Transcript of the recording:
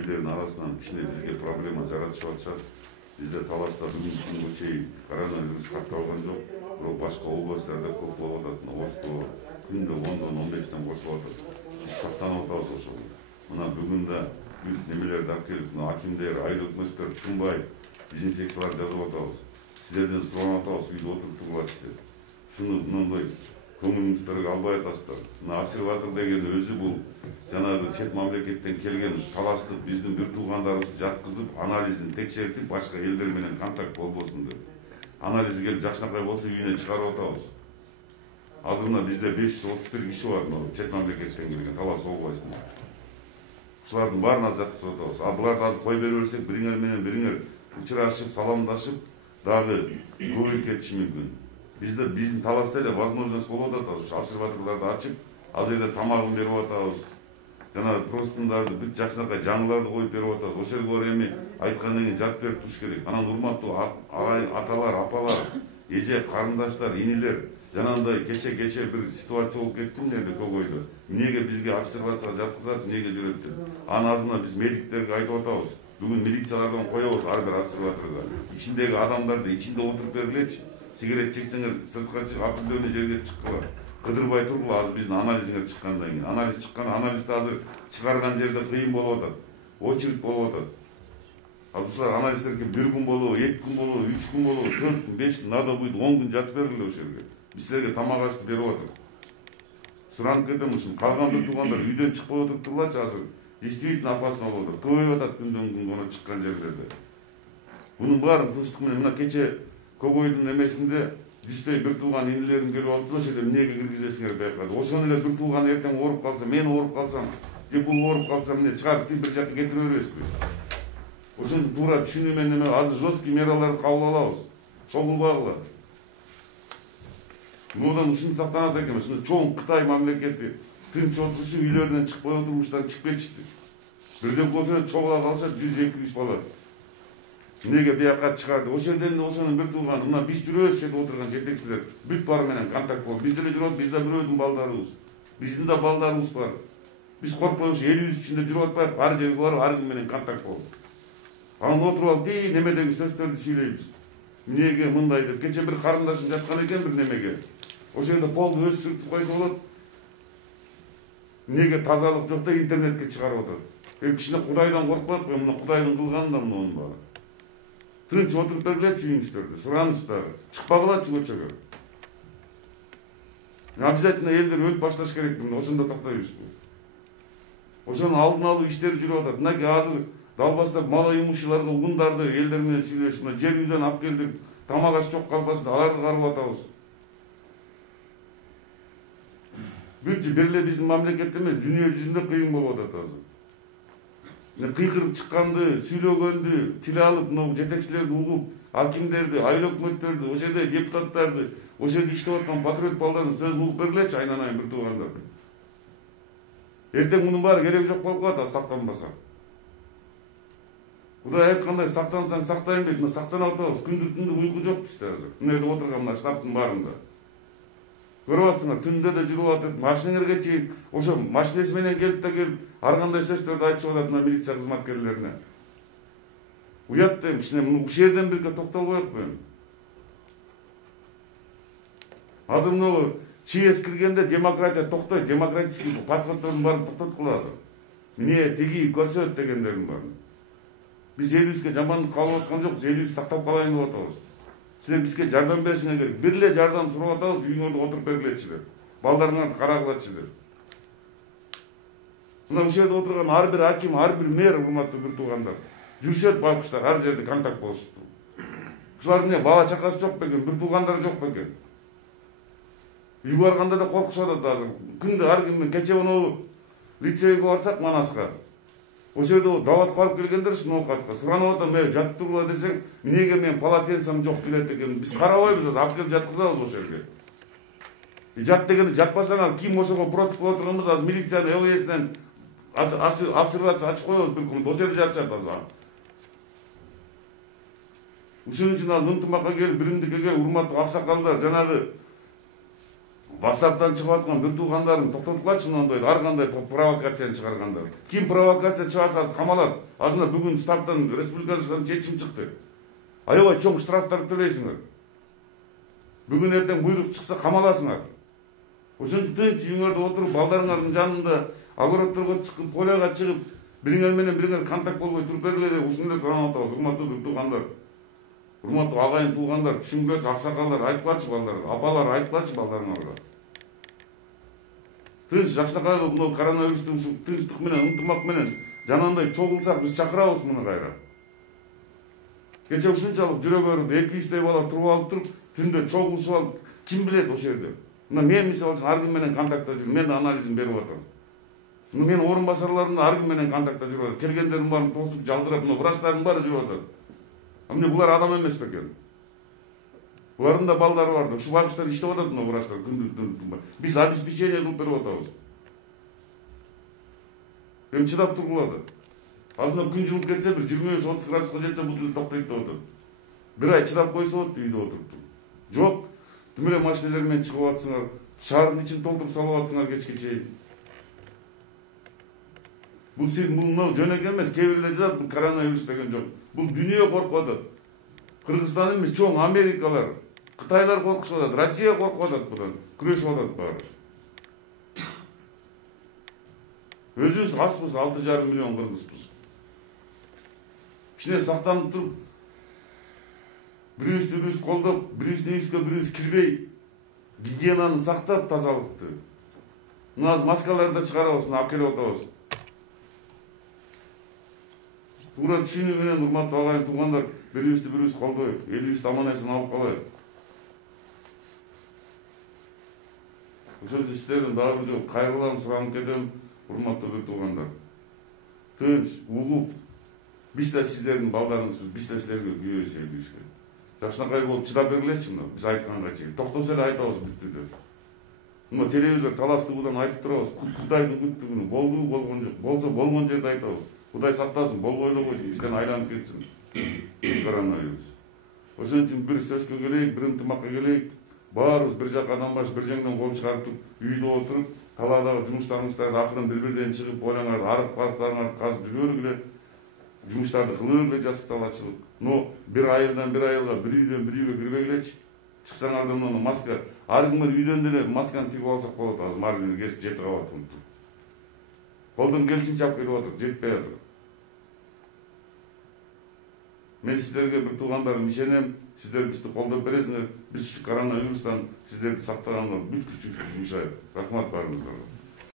элдердин арасынан кичине бизге проблема жаратышып атышат. Бизде Таласта бүгүнкү күнгө чейин коронавирус катталган жок. Бирок башка областтарда көп болуп атат. Ошто күндө 10-дон 15тен кошулуп атат. Биз сактанып атабыз ошол. Мына бүгүн да биз немелерди алып келип, акимдер, айыл өкмөттөр тынбай дезинфекциялар жазып атабыз. Сиздерден суранып атабыз, үйдө отуруп тургулачы деп. Шуну мындай көңүлүңүздөргө албай атасыздар. Мына обсерватор деген өзү бул жанагы чет мамлекеттен келген таластык биздин бир туугандарыбызды жаткызып, анализин текшертип, башка элдер менен контакт болбосун деп. Анализ келип жакшынакай болсо үйүнө чыгарып атабыз. Азыр мына бизде 531 киши бар, чет мамлекеттен келген Талас областында. Ушулардын баарына жаткызып атабыз. А буларды азыр кой берип берсек, бириңер менен бириңер учурашып, саламдашып, дагы көбөйүп кетиши мүмкүн. Bizde bizim Talas'ta da возможность болуп атат, обсерваторларды ачып, ал жерде тамагын берип атабыз. Жана простындарды бүт жакшынакай жаңыларды коюп берип атабыз. Ошол жерге барып эми айткандан кийин жап берип туруш керек. Анан урматтуу аталар, апалар, эже, карындаштар, инилер, жанагындай кече бир ситуация болуп кетти эмне Көгөйдө. Эмнеге бизге обсервацияга жаткызат, эмнеге жүрөт деп. Аны азырына биз медиктерге айтып атабыз. Бүгүн милициялардан коебуз ар бир обсерваторго. Ичиндеги адамдарды ичинде отуруп бергилечи. Сигарет чексеңер сыртка чыгып, определенный жерге чыккыла. Кыдырбай тургула, азыр биздин анализиңер чыккандан кийин. Анализ чыккан, анализди азыр чыгарган жерде кыйын болуп атат. Очередь болуп атат. Ал ушулар анализдерге 1 күн болобу, 2 күн болобу, 3 күн болобу, 4 күн, 5 күн, надо будет 10 күн жатып бергиле ошол жерге. Биз силерге тамак ашты берип атат. Суранып кетем ушун. Калган бир туугандар үйдөн чыкпай отуруп тургулачы азыр. Действительно опасно болду. Көбөйүп атат күндөн күнгө аны чыккан жерлерде. Бунун баарын тынчтык менен мына кече Көгөйдүн эмесинде жүздөй бир тууган инилерим келип алыптыр, ошол жерде эмнеге киргизесиңер байкады. Ошону эле бир тууган эртең ооруп калса, мен ооруп калсам, же бул ооруп калса, эмне чыгарып бир жакка кетире беребизби? Ошону туура түшүнүү менен азыр жесткий мераларды кабыл алабыз. Чогулбагыла. Мындан ушуну сактанат экен, ушуну чоң Кытай мамлекети тынч отурчу үйлөрүнөн чыкпай отурмуштан чыгып кетишти. Бирден болсо чогула калса 100-200 бала. Эмнеге бияка чыгарды? Ошол жерден ошонун бир тууганы, мына биз жүрөбүз жерде отурган жетекчилер бүт баары менен контакт болуп, биз деле жүрөбүз, биз да бирөөдүн балдарыбыз. Биздин да балдарыбыз бар. Биз коркпойбуз, элибиз ичинде жүрүп атпайбы, ар жерге барып, ар ким менен контакт болуп. Анан отуруп алып, немедеги сөздөрдү сүйлөйбүз. Эмнеге мындай деп, кече бир карындашым жаткан экен бир немеге. Ошол жерде полду өзү сүрүп койсо болот. Эмнеге тазалык жок да интернетке чыгарып атат. Кичине Кудайдан коркпайт го, мына Кудайдын кылганы да мунун баары. Тынч отуруп бергилечи үйүңүздөрдө, суранычтагы, чыкпагылачы көчөгө. Обязательно элдер өлүп башташ керек, ошондо токтойбузбу. Ошонун алдын алуу иштери жүрүп атат. Мынакей азыр далбастап мал имущийларга угундарды элдер менен сүйлөшүп, мына жер үйдөн алып келдик, тамак аш жок калбасын, аларды карап атабыз. Бүт бир эле биздин мамлекетте эмес, дүйнө жүзүндө кыйын болуп атат азыр. Кыйкырып чыкканды, сүйлөгөндү, тил алып, мына жетекчилерди угуп, акимдерди, айыл өкмөттөрдү, ошол жерде депутаттарды, ошол жерде иштеп аткан патриот балдардын сөзүн угуп бергилечи айнанайын бир туугандарды. Эртең мунун баары кереги жок болуп калат, сактанбаса. Кудай айткандай сактансаң сактайын дейт, мына сактанып атабыз. Күндү түндү уйку жок бизде азыр. Мына жерде отурган мына штабтын баарында. Көрүп атсыңар, түндө да жүрүп атып, машинеңерге чейин ошо машинеси менен келип, ар кандай сөздөрдү айтышып атат мына милиция кызматкерлерине. Уят дейм, кичине ушул жерден бирге токтолбоекпу эми. Азыр мына ЧС киргенде демократия токтойт, демократический подходдордун баарын токтоткула азыр. Эмне тиги көрсөт дегендердин баарын. Биз элибизге жамандык калып аткан жокпуз, элибизди сактап калайын деп атабыз. Силер бизге жардам беришиңер керек. Бир эле жардам сурап атабыз, үйүңөрдө отуруп бергилечи деп. Балдарыңарды карагылачы деп. Мына ушул жерде отурган ар бир аким, ар бир мэр, урматтуу бир туугандар, жүрүшөт байкуштар, ар жерде контакт болушупту. Ушулар эмне бала чакасы жок бекен, бир туугандары жок бекен. Үй барганда да коркушуп атат азыр. Күндө ар ким кече мына лицейге барсак Манаска. Ошол жерде дават алып келгендер ушул оокатка. Суранып атам, жатып тургула десең, эмнеге мен полотенцем жок келет экен. Биз карабайбыз, алып келип жаткызабыз ошол жерге. Жат дегенде жатпасаң, ким ошого против болуп турганбыз, азыр милициянын ЭВСнен обсервация ачып коебуз бир күн. Ошол жерде жатышат азыр. Ушун үчүн азыр ынтымакка келип, биримдикке келип, урматтуу аксакалдар, жанагы WhatsApp'tan чыгып аткан бир туугандарың токтотулачы мындай ар кандай провокацияны чыгаргандар. Ким провокация чыгарса камалат. Азыр бүгүн штабтан республикалык чечим чыкты. Аябай чоң штрафтар төлөйсүңөр. Бүгүн эртең буйрук чыкса камаласыңар. Ошентип тынч үйүңөрдө отуруп балдарыңардын жанында огородторго чыгып, поляга чыгып, бириңер менен бириңер контакт болбой туруп бергиле деп ушуну эле суранып атабыз. Урматтуу бир туугандар. Урматтуу агайын туугандар, түшүнгүлөчү аксакалдар айтпачы балдарга, апалар айтпачы балдарыңарга. Тынч жакшынакай мына коронавирустун ушу тынчтык менен, ынтымак менен жанагындай чогулсак биз чакырабыз муну кайра. Кече ушунчалык жүрөгү ооруп, 200 бала туруп алып туруп, түндө чогулушуп алып, ким билет ошол жерде. Мына мен мисалы үчүн ар ким менен контактта жүрүм, мен анализин берип атам. Мен орун басарларым ар ким менен контактта жүрүп атат. Келгендердин баарын тосуп, жалдырап, мына врачтардын баары жүрүп атат. Эмне булар адам эмес бекен? Булардын да балдары бар. Ушу багыштар иштеп атат мына врачтар күндүз-түн. Биз обеспечение кылып берип атабыз. Эми чыдап тургула. Азыр күн жылып кетсе, бир 25-30 градуска жетсе бул эле токтойт деп атат. Бир ай чыдап койсо болот үйдө отуруп. Жок, түм эле машиналар менен чыгып атсыңар, шаардын ичин толтуруп салып атсыңар кечке чейин. Бул мына жөнөкөй эмес, кээ бирлер жазат бул коронавирус деген жок. Бул дүйнө коркуп атат. Кыргызстан эмес, чоң Америкалар, Кытайлар коркушуп атат, Россия коркуп атат будан, күрөшүп атат баары. Өзүбүз аспыз, 6,5 миллион кыргызбыз. Кичине сактанып туруп, бирибизди колдоп, бирибиздин үйүбүзгө бирибиз кирбей, гигиенаны сактап, тазалыкты. Мына азыр маскаларды чыгарабыз, мына алып келип атабыз. Туура түшүнүү менен урматтуу агайын туугандар, бирибиз колдойлук, элибизди аман эсен алып калайлык. Ошол үчүн сиздердин дагы бир жолу кайрылам суранып кетем, урматтуу бир туугандар. Тынч, угуп, биз да сиздердин балдарыңызбыз, биз да силерге күйөө сейилибиз керек. Жакшынакай болуп чыдап бергилечи мына, биз айтканга чейин. Токтосо эле айтабыз бүттү деп. Мына телевизор талаштыгынан айтып турабыз, Кудайдын күттүгүнү болду, болгон жок. Болсо болгон жерде айтабыз. Кудай сактасын, болбой эле койсун, бизден айланып кетсин коронавирус. Ошон үчүн бир сөзгө келейик, бир ынтымакка келейик. Баарыбыз бир жак адам баш, бир жеңден кол чыгарып туруп, үйдө отуруп, талаадагы жумуштарыңыздарды акырын бири-бирден чыгып, ойлоңарды арык-парыктарыңарды казып жүргөргүлө. Жумуштарды кылып жатсыз талаачылык. Но бир айылдан бир айылга, бир үйдөн бир үйгө кирбегилечи. Чыксаңар да мына маска, ар ким үйдөн деле масканы тигип алсак болот. Азыр мардин кесип жетип калат. Колдон келишинче алып келип атат, жетпей атат. Мен сиздерге бир туугандарым ишенем, сиздер бизди колдоп бересиңер. Биз ушу коронавирустан сиздерди сактаганга бүт күчүбүздү жумшайлык. Рахмат баарыңыздарга.